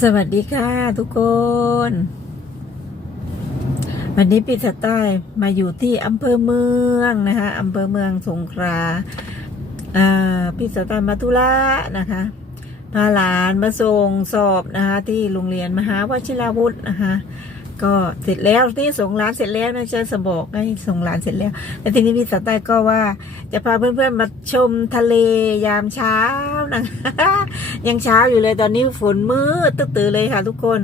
สวัสดีค่ะทุกคน วันนี้ปิดสไตล์มาอยู่ที่อำเภอเมืองนะคะอำเภอเมืองสงขลาอ่าปิดสไตล์มาทุระนะคะพาหลานมาส่งสอบนะคะที่โรงเรียนมหาวชิราวุธนะคะ ก็เสร็จแล้วนี่ส่งหลานเสร็จแล้วนะจะสบอกให้ส่งหลานเสร็จแล้วแต่ทีนี้พี่สาวใต้ก็ว่า จะพาเพื่อนๆมาชมทะเลยามเช้านะยังเช้าอยู่เลยตอนนี้ฝนมืดตึ๊ตื่นเลยค่ะ ทุกคน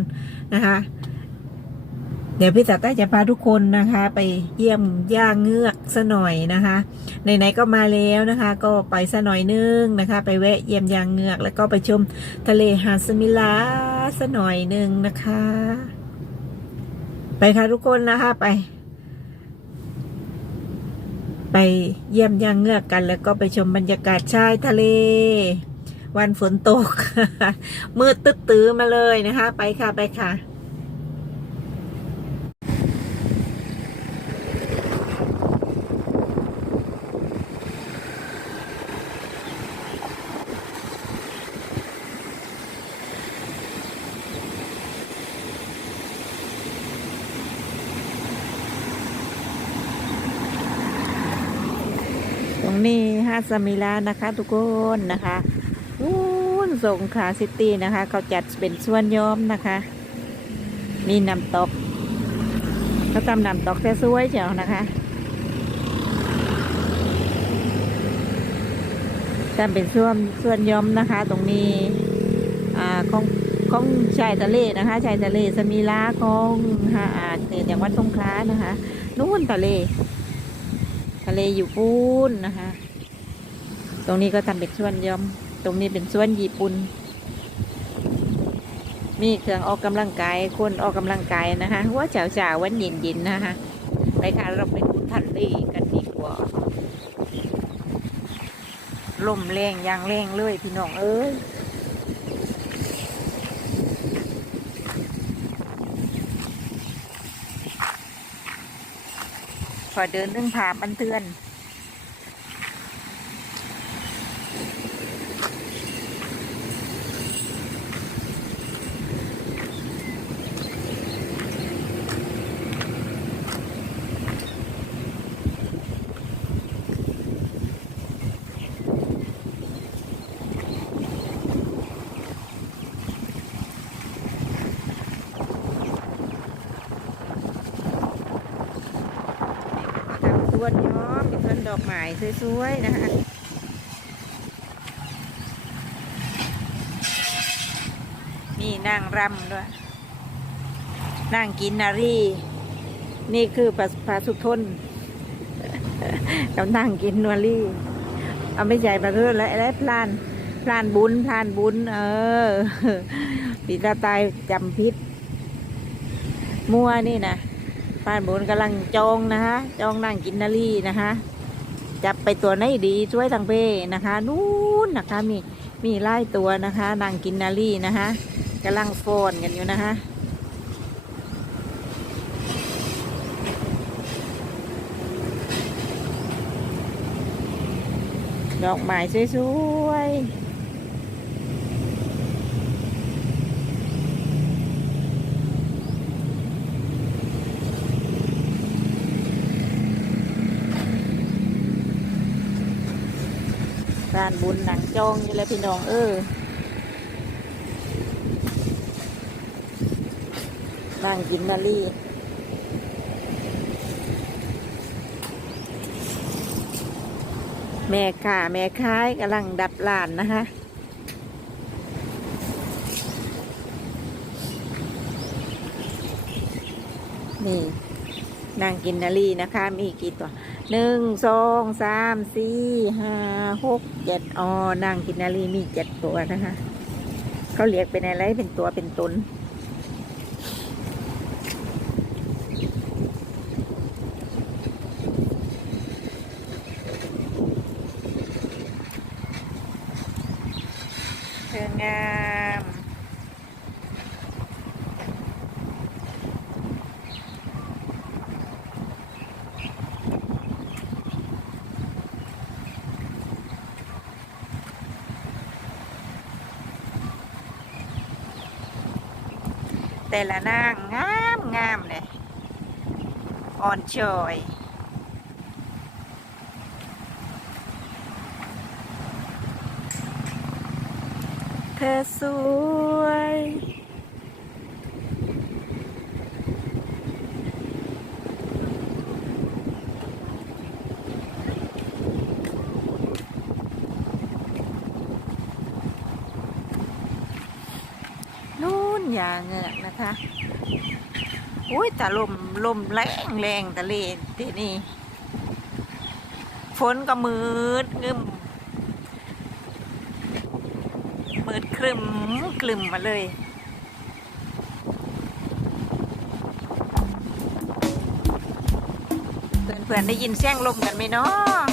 นะคะเดี๋ยวพี่สาวใต้จะพาทุกคนนะคะ ไปเยี่ยมย่างเงือกซะหน่อยนะคะไหนๆก็มาแล้วนะคะ ก็ไปซะหน่อยนึงนะคะ ไปแวะเยี่ยมย่างเงือก แล้วก็ไปชมทะเลหาดสมิลาซะหน่อยนึงนะคะ ไปค่ะทุกคนนะคะไป ไปเยี่ยมย่างเงือกกัน แล้วก็ไปชมบรรยากาศชายทะเล วันฝนตก มืดตึ๊ดตื้อมาเลยนะคะ ไปค่ะไปค่ะ รงนี้ฮาสมิลานะคะทุกคนนะคะอู้นสงขาซิตี้นะคะ เขาจัดเป็นส่วนย้อมนะคะ มีน้ำตกเขาทำน้ำตกแต่สวยเชียวนะคะทำเป็นส่วนส่วนย้อมนะคะ ตรงนี้อ่าของของชายทะเลนะคะชายทะเลสมิลาของหาดเนี่ยจังหวัดสงขลานะคะนู่นทะเล ทะเลอยู่ปูนนะคะ ตรงนี้ก็ทำเป็นส่วนยอม ตรงนี้เป็นส่วนญี่ปุ่น มีเครื่องออกกำลังกายคนออกกำลังกายนะคะว่าเช้าๆวันเย็นๆนะคะไปค่ะเราไปดูทะเลกันดีกว่าลมแรงยางแรงเลยพี่น้องเอ้ย ขอเดินเรื่องผาบันเทือน นย้อมเป็นสวนดอกไม้สวยๆนะคะมีนางรำด้วยนางกินนารี นี่คือปลาปลาสุทนกำลังกินนัวรี่ เอาไม่ใช่ปลาสุนและและพลานพลานบุญพลานบุญ เออปีตาตายจำพิษมั่วนี่นะ ป้านบุญกำลังจองนะคะจองนั่งกินนารีนะคะจับไปตัวไหนดีช่วยทางเพนะคะนู้นนะคะมีมีไล่ตัวนะคะนางกินนารีนะคะกำลังโฟนกันอยู่นะคะดอกไม้สวยๆานบุญหนังจองอยู่เลยพี่น้องเออนั่งกินนารีแม่ข่าแม่ค้ายกำลังดับลานนะคะนี่นางกินนารีนะคะ มีกี่ตัว หนึ่งสองสามสี่ห้าหกเจ็ดอ๋อนางกินนารีมีเจ็ดตัวนะคะ เขาเรียกเป็นอะไรเป็นตัวเป็นตน เชิญงาม แต่ละนางงามงามเลยอ่อนชอยเธอสวย นู่นอย่าเงือกนะ คะอุ้ยแต่ลมลมแรงแรงตะเลทีนี่ฝนก็มืดงึมมืดครึมกลึมมาเลยเพื่อนๆได้ยินเสียงลมกันไหมเนาะ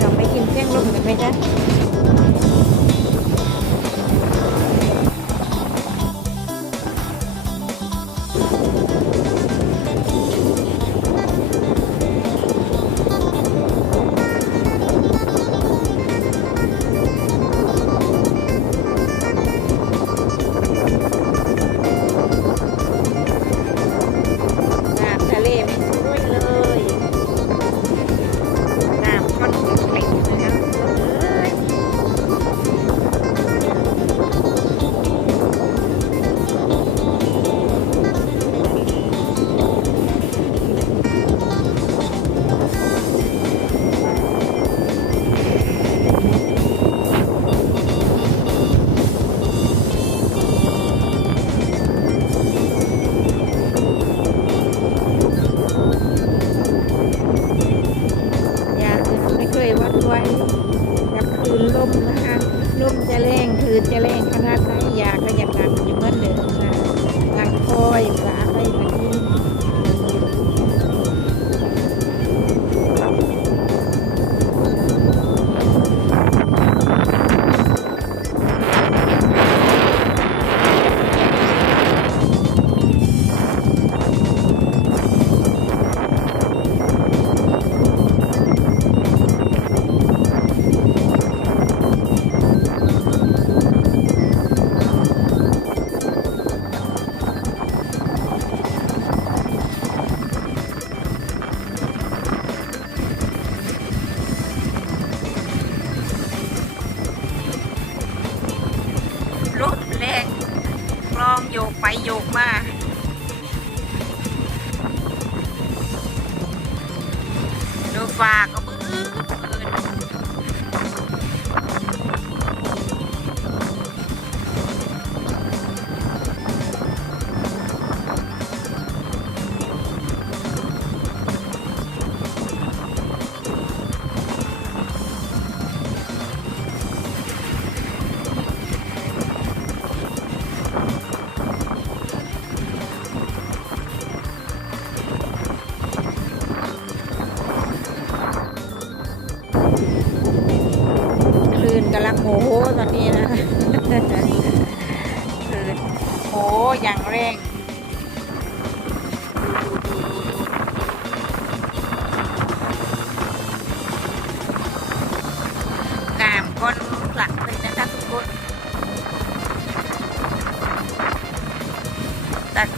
เราไปกินเสี่ยงลมกันไหมจ๊ะ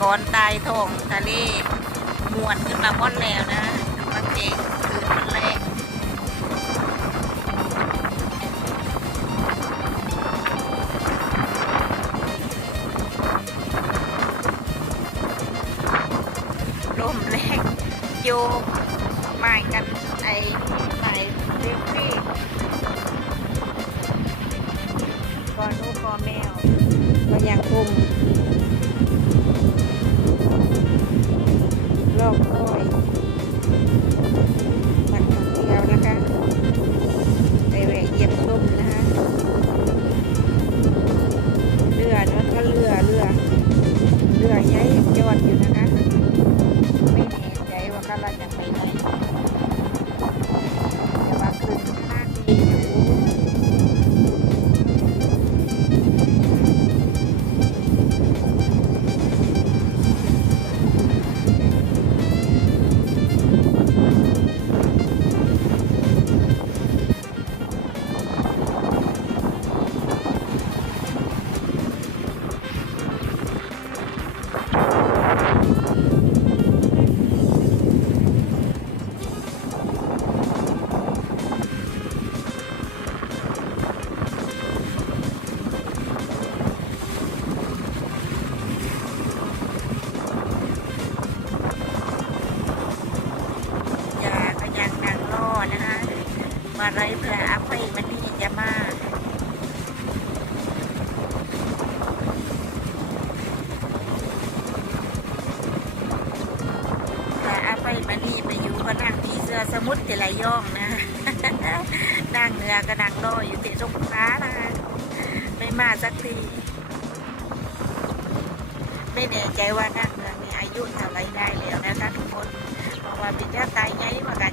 อนตายทองทะเลมวนขึ้นมาม่อนแล้วนะมันเจงคืนมันแรงลมแรงโยกไม้กันไอ้ไม้เรียกพี่ก่อนลูกก่อนแมวก็ยังคุม ร รแต่ละย่องนะนั่งเนือก็ดังดออยู่ที่สงขลานะคะไม่มาสักทีไม่แน่ใจว่านั่งเนือมีอายุเท่าไรได้แล้วนะคะทุกคนบอกว่าเป็นแค่ตายไงมากัน